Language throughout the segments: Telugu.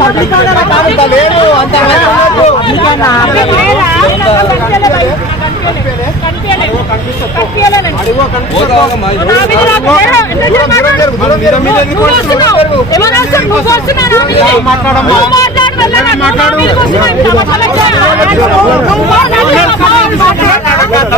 పబ్లిక్ ఉండాలి కదా అంత లేదు అంత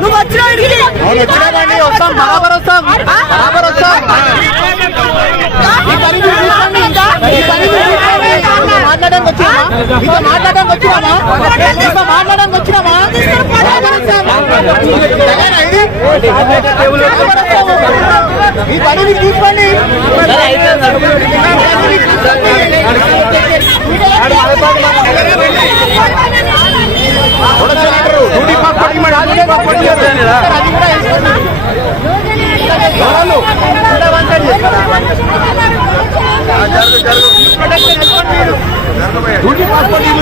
నువ్వు వచ్చిన వచ్చినామండి వస్తాం బరాబర్ వస్తాం బరాబర్ వస్తాం ఈ పని మీరు తీసుకోండి. ఈ పని మీరు తీసుకోండి. మీతో మాట్లాడడానికి వచ్చినామా మీతో మాట్లాడడానికి వచ్చినామా మీతో మాట్లాడడానికి వచ్చినామా పని మీరు తీసుకోండి డ్యూటీ అది కూడా పడి అది కూడా వేసుకోండి ఎవరు? ఉండవంటండి. డ్యూటీ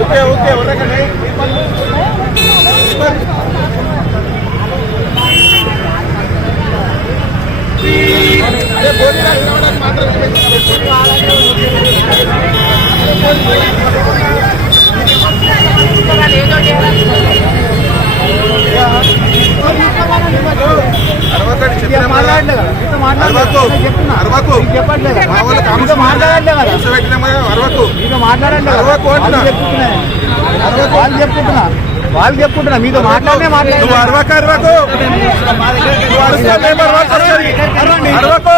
ఓకే ఓకే ఉండకండి మాట్లాడలే కదా మీతో వాళ్ళు చెప్పుకుంటున్నా వాళ్ళు చెప్పుకుంటున్నా మీతో మాట్లాడనే నువ్వు మాట్లాడు అరవకు అరవకు అరవకు. అరవకు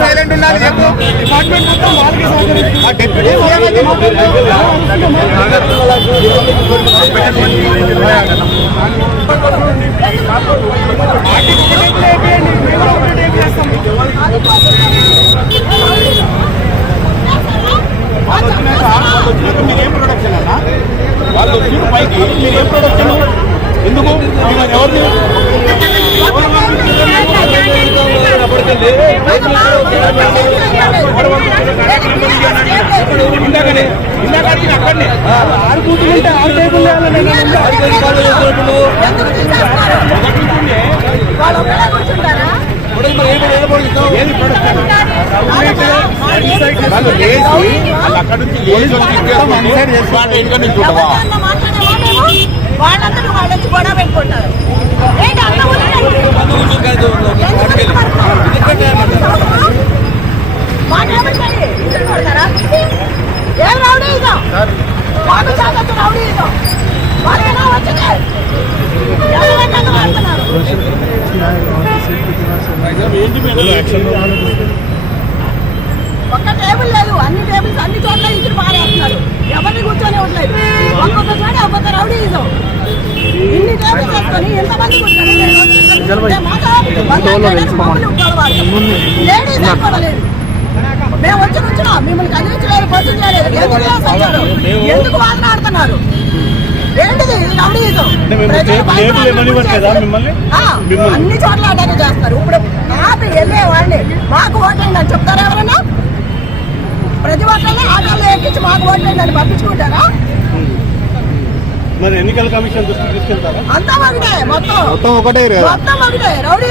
సైలెంట్ ఉండాలి చెప్పు డిపార్ట్మెంట్ మొత్తం వాళ్ళకి సహకరిస్తుంది. డిప్యూటీ ప్రొడక్షన్ అన్నా వాళ్ళు వచ్చిన పైకి మీరేం ప్రొడక్షన్ ఎందుకు ఎవరిని ఇందాకనే ఇందాక అడిగిన అక్కడనే ఆరు కూర్చుంటే ఆరు టేబుల్ వాళ్ళు వాళ్ళు అక్కడ నుంచి లేచి వచ్చి తీసుకొని వాటి ఇంటికి నుంచి చూడవా వాళ్ళందరూ వాళ్ళు వచ్చి గొడవ పెట్టుకుంటారు. ఏం రౌడీ వచ్చింది ఎవరు వాడుతున్నారు ఒక్క టేబుల్ లేదు. అన్ని టేబుల్స్ అన్ని చోట్ల ఇచ్చి పారేస్తున్నారు. ఎవరిని కూర్చొని ఉండలేదు. ఒక్కొక్క చోట ఒక్కొక్క రౌడీ ఇదో ఇన్ని టేబుల్స్ వేసుకొని ఎంతమంది కూర్చొని లేడీస్ అనుకోలేదు మేము వచ్చి నుంచున్నాం మిమ్మల్ని కదిలించలేదు పొద్దు చేయలేదు ఎందుకు వాదన ఆడుతున్నారు ఏంటిది అన్ని చోట్ల అటాక్ చేస్తారు. ఇప్పుడు ఆపి వెళ్ళే వాళ్ళని మాకు ఓటేయండి అని చెప్తారా ఎవరైనా ప్రతి ఒక్కరిని ఆటోలో ఎక్కించి మాకు ఓటేయండి అని పంపించుకుంటారా మరి ఎన్నికల కమిషన్ దృష్టికి తీసుకెళ్తారా? మొత్తం. మొత్తం ఒకటే రౌడీ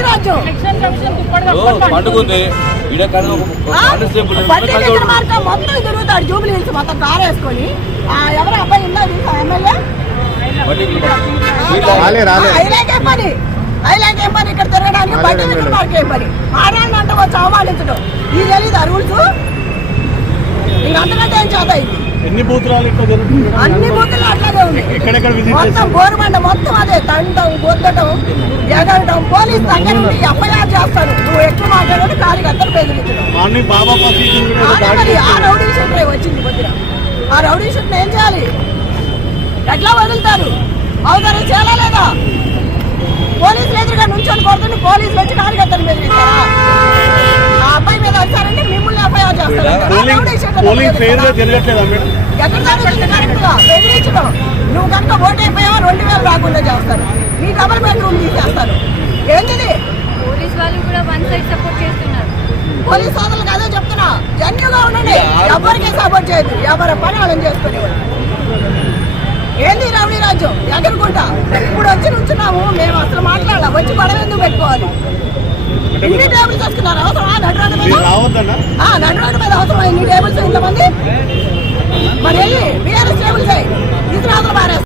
దగ్గర మార్గం మొత్తం తిరుగుతాడు జూబిలీ హిల్స్ మొత్తం కార్ వేసుకొని. ఆ ఎవరు అబ్బాయి ఉందా ఎమ్మెల్యే? ఏం పని. ఏం పని ఇక్కడ తిరగడానికి రాలే, బండి రాలే. దగ్గర మార్గం ఏం పని. ఆడాలని అంటే వచ్చి అవమానించడం. ఇది రూల్స్? ఏం అన్ని బూతులు విజిట్ మొత్తం గోరుమండ మొత్తం అదే తండం గొద్దటం ఎగరటం పోలీస్ దగ్గర నుండి ఎఫ్ఐఆర్ చేస్తాడు. నువ్వు ఎక్కువ బెదిరించడం ఏదో అదే దాడి మరి ఆ. రౌడీ షీట్ వచ్చింది కొద్దిగా? ఆ రౌడీ షీట్ ఏం చేయాలి? ఎట్లా వదులుతారు? అవుతారు చేయాలా లేదా? పోలీసులు ఎదురుగా నుంచొని కొడుతుంటే పోలీసులు వచ్చి కార్యకర్తలు బెదిరిస్తారా ఆ అబ్బాయి మీద వచ్చారంటే మిమ్మల్ని ఎఫ్ఐఆర్ చేస్తారు ఆ రౌడీ పోలింగ్ ఫెయిర్గా జరగట్లేదా మేడం? ఎక్కడ బెదిరించడం నువ్వు కనుక ఓటు అయిపోయావా రెండు వేలు రాకుండా చేస్తారు. నీ డబల్ బెడ్రూమ్ తీసేస్తారు ఏంటిది? పోలీస్ వాళ్ళు కూడా వన్ సైడ్ సపోర్ట్ చేస్తున్నారు. పోలీస్ సోదరులకు అదే చెప్తున్నా. జన్యుగా ఉండండి. ఎవరికి సపోర్ట్ చేయదు ఎవరి పని వాళ్ళని చేసుకునేవాడు ఏంది రౌడీ రాజ్యం ఎగరుకుంటా ఇప్పుడు వచ్చి నుంచున్నాము. మేము అసలు మాట్లాడాల. వచ్చి గొడవ ఎందుకు పెట్టుకోవాలి? ఇన్ని టేబుల్స్ వస్తున్నారు అవసరమా? నడు మీద? నడు రోడ్డు మీద అవసరం ఇన్ని టేబుల్స్ ఇంతమంది మరి వెళ్ళి